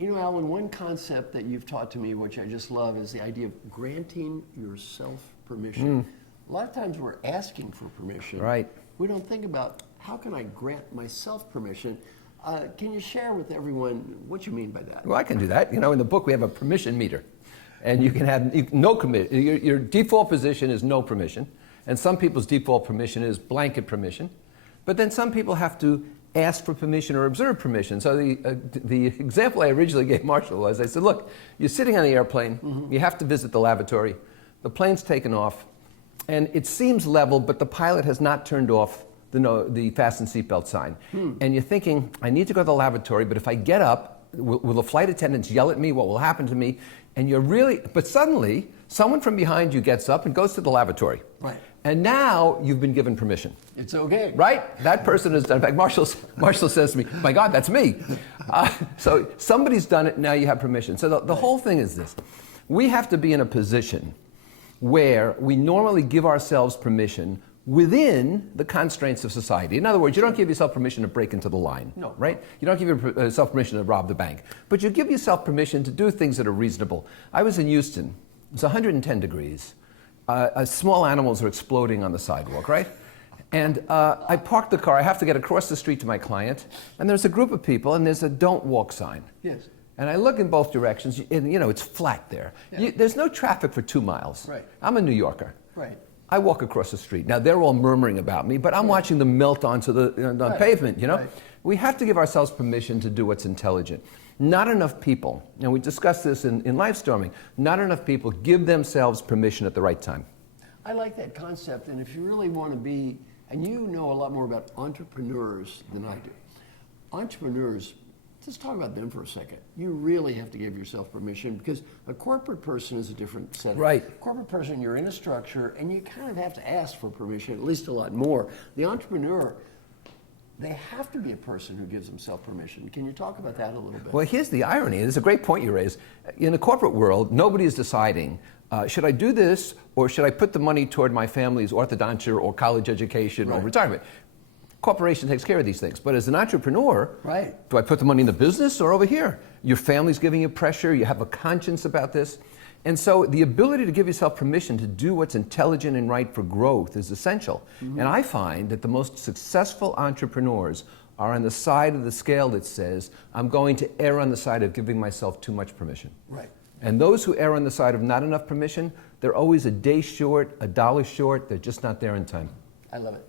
You know, Alan, one concept that you've taught to me, which I just love, is the idea of granting yourself permission. A lot of times we're asking for permission. Right. We don't think about how can I grant myself permission. Can you share with everyone what you mean by that? Well, I can do that. You know, in the book we have a permission meter. And you can have no commit. Your default position is no permission. And some people's default permission is blanket permission. But then some people have to ask for permission or observe permission. So the example I originally gave Marshall was, I said, look, you're sitting on the airplane, you have to visit the lavatory, the plane's taken off, and it seems level, but the pilot has not turned off the fasten seatbelt sign. And you're thinking, I need to go to the lavatory, but if I get up, will the flight attendants yell at me? What will happen to me? And you're really, but suddenly, someone from behind you gets up and goes to the lavatory. Right. And now you've been given permission. It's okay. Right? That person has done. In fact, Marshall says to me, my God, that's me. So somebody's done it, now you have permission. So the whole thing is this. We have to be in a position where we normally give ourselves permission within the constraints of society. In other words, you don't give yourself permission to break into the line, no. Right? You don't give yourself permission to rob the bank, but you give yourself permission to do things that are reasonable. I was in Houston. It's 110 degrees. Small animals are exploding on the sidewalk, right? And I parked the car. I have to get across the street to my client, and there's a group of people, and there's a don't walk sign. Yes. And I look in both directions, and it's flat there. Yeah. There's no traffic for 2 miles. Right. I'm a New Yorker. Right. I walk across the street. Now, they're all murmuring about me, but I'm watching them melt onto the pavement, Right. We have to give ourselves permission to do what's intelligent. Not enough people, and we discussed this in Lifestorming, not enough people give themselves permission at the right time. I like that concept, and if you really want to be, and you know a lot more about entrepreneurs than I do. Entrepreneurs, let's talk about them for a second. You really have to give yourself permission because a corporate person is a different setting. Right. Corporate person, you're in a structure, and you kind of have to ask for permission, at least a lot more. The entrepreneur, they have to be a person who gives himself permission. Can you talk about that a little bit? Well, here's the irony. It's a great point you raise. In the corporate world, nobody is deciding, should I do this or should I put the money toward my family's orthodontia or college education or retirement? Corporation takes care of these things. But as an entrepreneur, do I put the money in the business or over here? Your family's giving you pressure. You have a conscience about this. And so the ability to give yourself permission to do what's intelligent and right for growth is essential. And I find that the most successful entrepreneurs are on the side of the scale that says, I'm going to err on the side of giving myself too much permission. Right. And those who err on the side of not enough permission, they're always a day short, a dollar short, they're just not there in time. I love it.